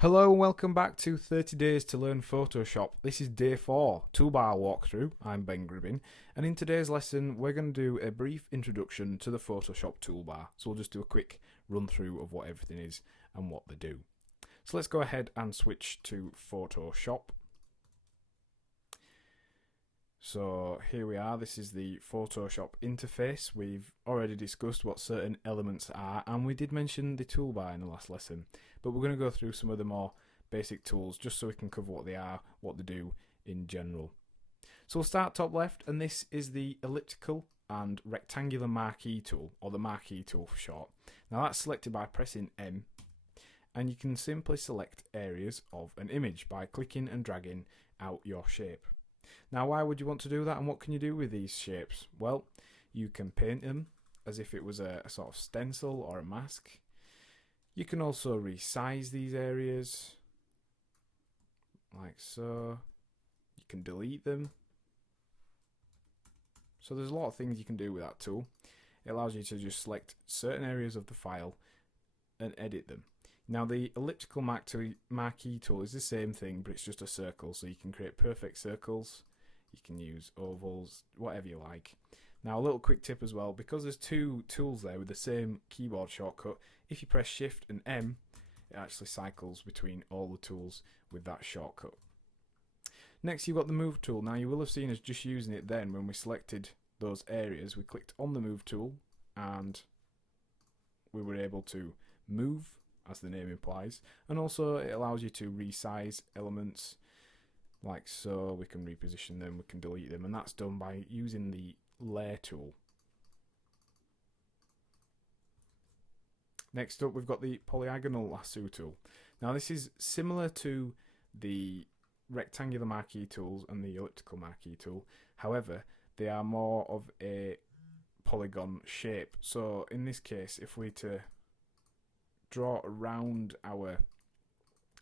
Hello and welcome back to 30 Days to Learn Photoshop. This is day 4, Toolbar Walkthrough. I'm Ben Gribbin, and in today's lesson we're going to do a brief introduction to the Photoshop toolbar. So we'll just do a quick run through of what everything is and what they do. So let's go ahead and switch to Photoshop. So here we are, this is the Photoshop interface. We've already discussed what certain elements are, and we did mention the toolbar in the last lesson, but we're going to go through some of the more basic tools just so we can cover what they are, what they do in general. So we'll start top left, and this is the elliptical and rectangular marquee tool, or the Marquee Tool for short. Now that's selected by pressing M, and you can simply select areas of an image by clicking and dragging out your shape. Now, why would you want to do that, and what can you do with these shapes? Well, you can paint them as if it was a sort of stencil or a mask. You can also resize these areas, like so. You can delete them. So there's a lot of things you can do with that tool. It allows you to just select certain areas of the file and edit them. Now, the elliptical marquee tool is the same thing, but it's just a circle, so you can create perfect circles. You can use ovals, whatever you like. Now, a little quick tip as well, because there's two tools there with the same keyboard shortcut, if you press Shift and M, it actually cycles between all the tools with that shortcut. Next, you've got the Move tool. Now, you will have seen us just using it then when we selected those areas. We clicked on the Move tool, and we were able to move, as the name implies, and also it allows you to resize elements like so. We can reposition them, we can delete them, and that's done by using the Layer tool. Next up, we've got the polygonal lasso tool. Now, this is similar to the rectangular marquee tools and the elliptical marquee tool. However, they are more of a polygon shape. So in this case, if we to draw around our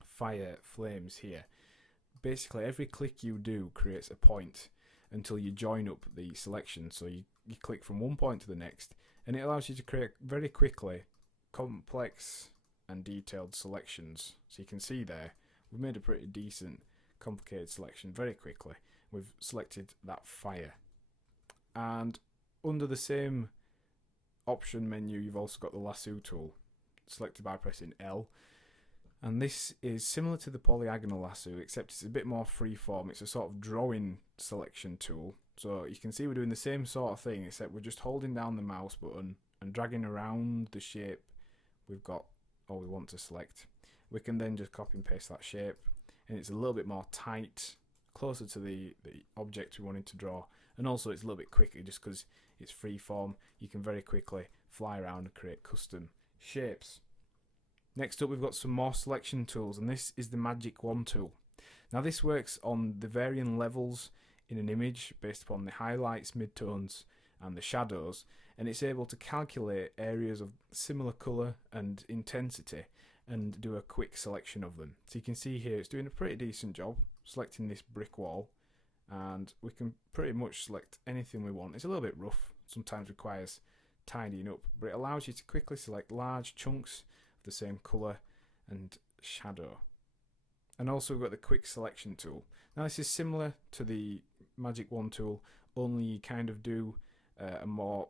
fire flames here, basically every click you do creates a point until you join up the selection. So you click from one point to the next, and it allows you to create very quickly complex and detailed selections. So you can see there we've made a pretty decent complicated selection very quickly. We've selected that fire, and under the same option menu you've also got the lasso tool, selected by pressing L, and this is similar to the polygonal lasso, except it's a bit more freeform. It's a sort of drawing selection tool. So you can see we're doing the same sort of thing, except we're just holding down the mouse button and dragging around the shape we've got or we want to select. We can then just copy and paste that shape, and it's a little bit more tight, closer to the object we wanted to draw, and also it's a little bit quicker just because it's freeform. You can very quickly fly around and create custom shapes. Next up, we've got some more selection tools, and this is the Magic Wand tool. Now, this works on the varying levels in an image based upon the highlights, midtones, and the shadows, and it's able to calculate areas of similar colour and intensity and do a quick selection of them. So you can see here it's doing a pretty decent job selecting this brick wall, and we can pretty much select anything we want. It's a little bit rough, sometimes requires tidying up, but it allows you to quickly select large chunks the same colour and shadow. And also we've got the quick selection tool. Now, this is similar to the Magic Wand tool, only you kind of do a more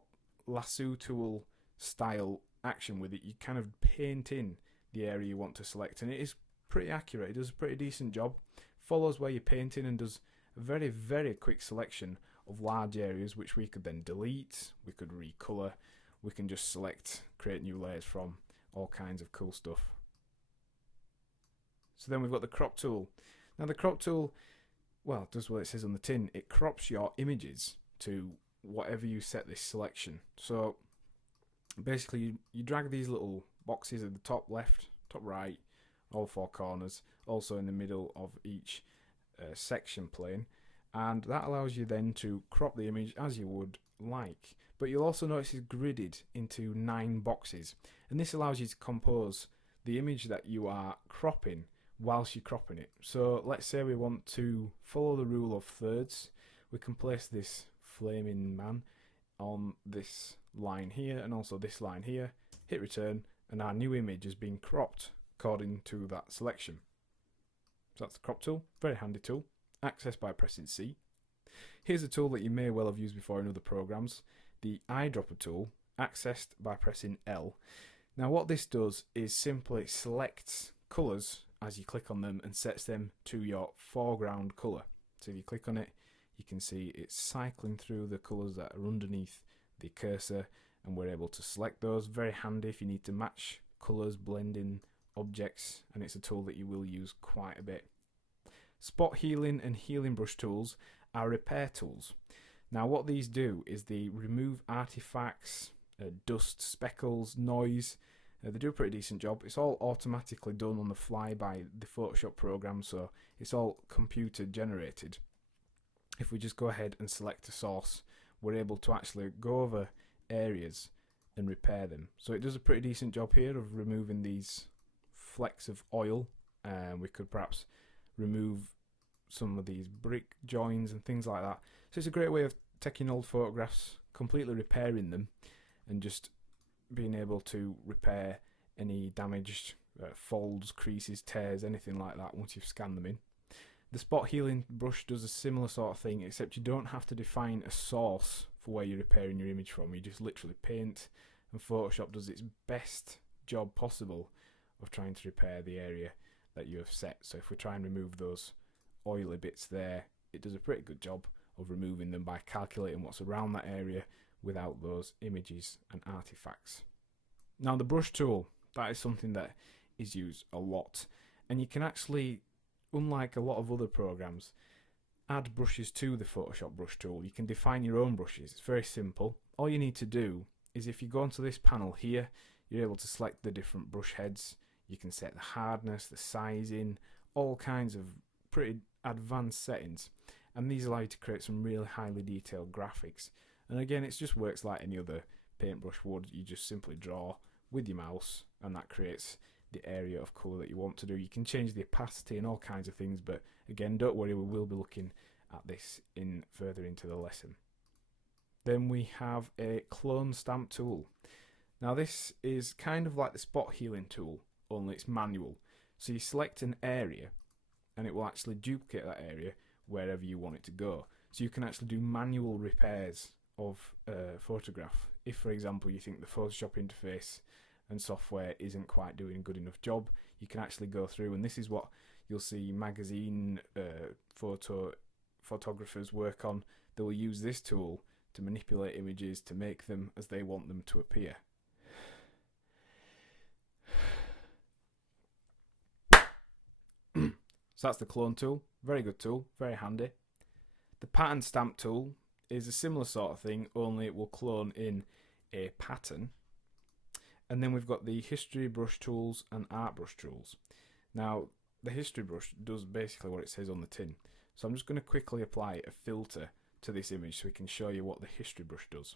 lasso tool style action with it. You kind of paint in the area you want to select, and it is pretty accurate. It does a pretty decent job, follows where you're painting, and does a very, very quick selection of large areas which we could then delete, we could recolor, we can just select, create new layers from, all kinds of cool stuff. So then we've got the crop tool. Now, the crop tool, well, does what it says on the tin. It crops your images to whatever you set this selection. So basically you drag these little boxes at the top left, top right, all four corners, also in the middle of each section plane, and that allows you then to crop the image as you would like. But you'll also notice it's gridded into 9 boxes, and this allows you to compose the image that you are cropping whilst you're cropping it. So let's say we want to follow the rule of thirds. We can place this flaming man on this line here and also this line here, hit return, and our new image has been cropped according to that selection. So that's the crop tool, very handy tool, accessed by pressing C. Here's a tool that you may well have used before in other programs, the eyedropper tool, accessed by pressing L. Now what this does is simply selects colours as you click on them and sets them to your foreground colour. So if you click on it, you can see it's cycling through the colours that are underneath the cursor, and we're able to select those. Very handy if you need to match colours, blending objects, and it's a tool that you will use quite a bit. Spot healing and healing brush tools are repair tools. Now what these do is they remove artifacts, dust, speckles, noise. They do a pretty decent job. It's all automatically done on the fly by the Photoshop program, so it's all computer generated. If we just go ahead and select a source, we're able to actually go over areas and repair them. So it does a pretty decent job here of removing these flecks of oil. We could perhaps remove some of these brick joins and things like that. So it's a great way of taking old photographs, completely repairing them, and just being able to repair any damaged folds, creases, tears, anything like that once you've scanned them in. The spot healing brush does a similar sort of thing, except you don't have to define a source for where you're repairing your image from. You just literally paint, and Photoshop does its best job possible of trying to repair the area that you have set. So if we try and remove those oily bits there, it does a pretty good job of removing them by calculating what's around that area without those images and artifacts. Now the brush tool, that is something that is used a lot, and you can actually, unlike a lot of other programs, add brushes to the Photoshop brush tool. You can define your own brushes. It's very simple. All you need to do is, if you go onto this panel here, you're able to select the different brush heads. You can set the hardness, the sizing, all kinds of pretty advanced settings, and these allow you to create some really highly detailed graphics. And again, it just works like any other paintbrush would. You just simply draw with your mouse, and that creates the area of colour that you want to do. You can change the opacity and all kinds of things, but again, don't worry, we will be looking at this further into the lesson. Then we have a clone stamp tool. Now this is kind of like the spot healing tool, only it's manual. So you select an area and it will actually duplicate that area wherever you want it to go. So you can actually do manual repairs of a photograph. If, for example, you think the Photoshop interface and software isn't quite doing a good enough job, you can actually go through, and this is what you'll see magazine photographers work on. They will use this tool to manipulate images to make them as they want them to appear. So that's the clone tool. Very good tool, very handy. The pattern stamp tool is a similar sort of thing, only it will clone in a pattern. And then we've got the history brush tools and art brush tools. Now the history brush does basically what it says on the tin. So I'm just going to quickly apply a filter to this image so we can show you what the history brush does.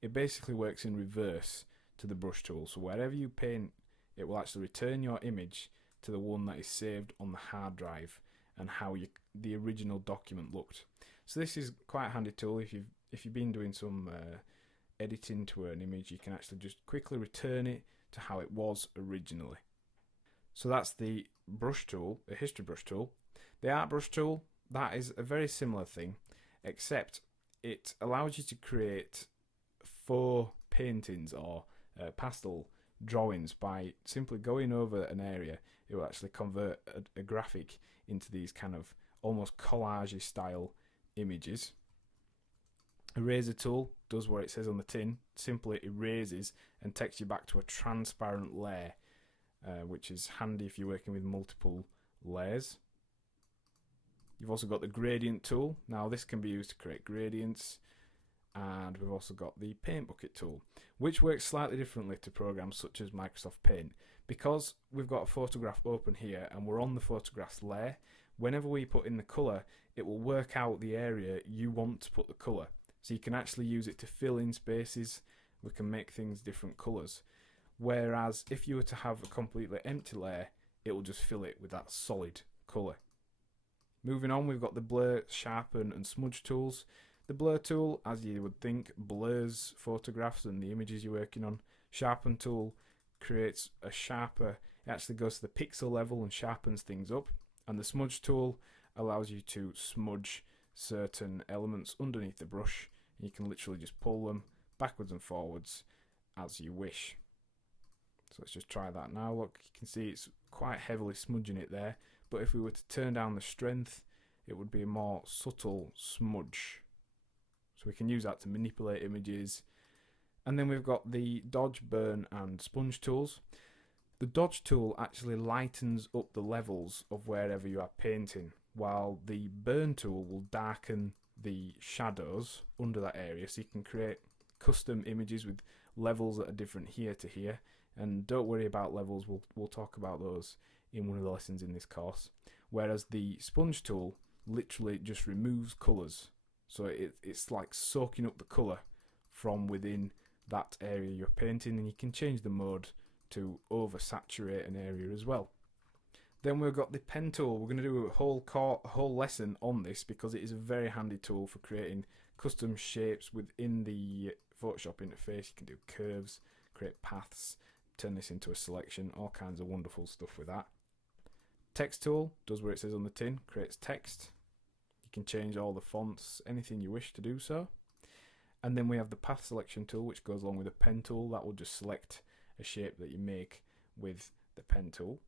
It basically works in reverse to the brush tool. So wherever you paint, it will actually return your image to the one that is saved on the hard drive and how the original document looked. So this is quite a handy tool. If you've been doing some editing to an image, you can actually just quickly return it to how it was originally. So that's the brush tool, a history brush tool. The art brush tool, that is a very similar thing, except it allows you to create faux paintings or pastel drawings by simply going over an area. It will actually convert a graphic into these kind of almost collage style images. Eraser tool does what it says on the tin, simply erases and takes you back to a transparent layer, which is handy if you're working with multiple layers. You've also got the gradient tool. Now this can be used to create gradients, and we've also got the paint bucket tool, which works slightly differently to programs such as Microsoft Paint. Because we've got a photograph open here and we're on the photograph's layer, whenever we put in the colour, it will work out the area you want to put the colour. So you can actually use it to fill in spaces. We can make things different colours. Whereas if you were to have a completely empty layer, it will just fill it with that solid colour. Moving on, we've got the blur, sharpen and smudge tools. The blur tool, as you would think, blurs photographs and the images you're working on. Sharpen tool creates a sharper It actually goes to the pixel level and sharpens things up. And the Smudge tool allows you to smudge certain elements underneath the brush. You can literally just pull them backwards and forwards as you wish. So let's just try that now. Look, you can see it's quite heavily smudging it there, but if we were to turn down the strength, it would be a more subtle smudge. So we can use that to manipulate images. And then we've got the dodge, burn and sponge tools. The dodge tool actually lightens up the levels of wherever you are painting, while the burn tool will darken the shadows under that area, so you can create custom images with levels that are different here to here. And don't worry about levels, we'll talk about those in one of the lessons in this course. Whereas the sponge tool literally just removes colours, so it's like soaking up the colour from within that area you're painting, and you can change the mode to oversaturate an area as well. Then we've got the pen tool. We're going to do a whole lesson on this because it is a very handy tool for creating custom shapes within the Photoshop interface. You can do curves, create paths, turn this into a selection, all kinds of wonderful stuff with that. Text tool does what it says on the tin, creates text. You can change all the fonts, anything you wish to do so. And then we have the path selection tool, which goes along with the pen tool. That will just select a shape that you make with the pen tool.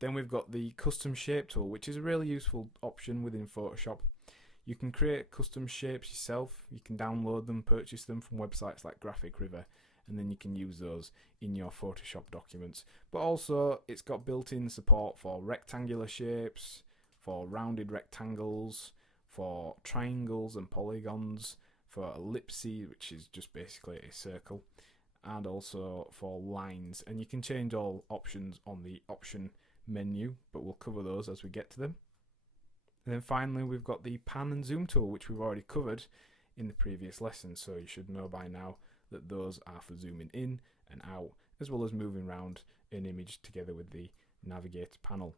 Then we've got the custom shape tool, which is a really useful option within Photoshop. You can create custom shapes yourself. You can download them, purchase them from websites like Graphic River, and then you can use those in your Photoshop documents. But also it's got built-in support for rectangular shapes, for rounded rectangles, for triangles and polygons, for ellipses, which is just basically a circle, and also for lines. And you can change all options on the option menu, but we'll cover those as we get to them. And then finally we've got the pan and zoom tool, which we've already covered in the previous lesson, so you should know by now that those are for zooming in and out, as well as moving around an image together with the navigator panel.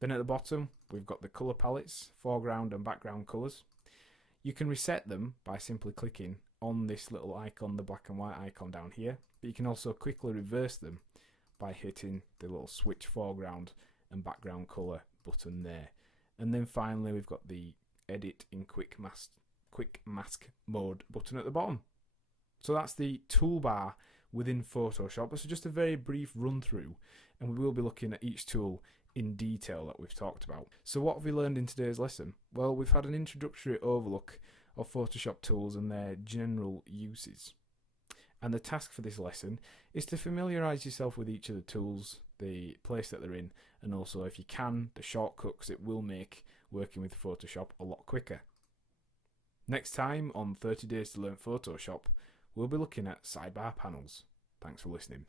Then at the bottom we've got the colour palettes, foreground and background colours. You can reset them by simply clicking on this little icon, the black and white icon down here, but you can also quickly reverse them by hitting the little switch foreground and background colour button there. And then finally we've got the edit in quick mask mode button at the bottom. So that's the toolbar within Photoshop. This is just a very brief run through, and we will be looking at each tool in detail that we've talked about. So what have we learned in today's lesson? Well, we've had an introductory overlook of Photoshop tools and their general uses. And the task for this lesson is to familiarise yourself with each of the tools, the place that they're in, and also, if you can, the shortcuts it will make working with Photoshop a lot quicker. Next time on 30 Days to Learn Photoshop, we'll be looking at sidebar panels. Thanks for listening.